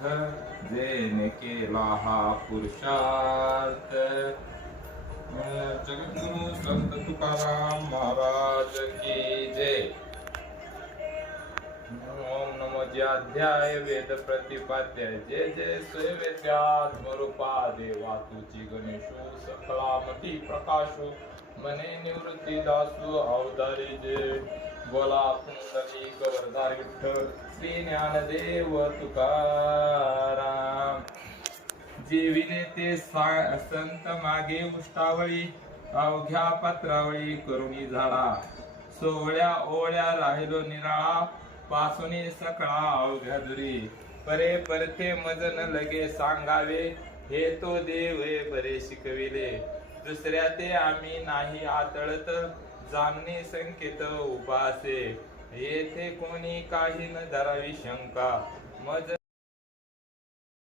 जेने केला हा पुरुषार्थ. जगद्गुरु संत तुकाराम महाराज की जय. ओम नमो अध्याय वेद प्रतिपाद्य जय जय स्ववेद्यात्मरूपा देवा तुची गणेशो सकलामती प्रकाशो मने निवृत्ती दासो अवतारी जय. बोला पुंडली गवर्धार विठ्ठल श्री ज्ञानदेव तुकाराम. जेविने ते संत मागे उष्टावळी अवघ्या पत्रावळी करुणी झाडा. सोहळ्या ओळ्या राहिलो निराळा पासुनी सकळा अवघ्या दुरी. परे परथे मज न लगे सांगावे हे तो देव बरे शिकविले. दुसऱ्या ते आम्ही नाही आतळत जाणणे संकेत उपासे. येथे कोणी काही न धरावी शंका मज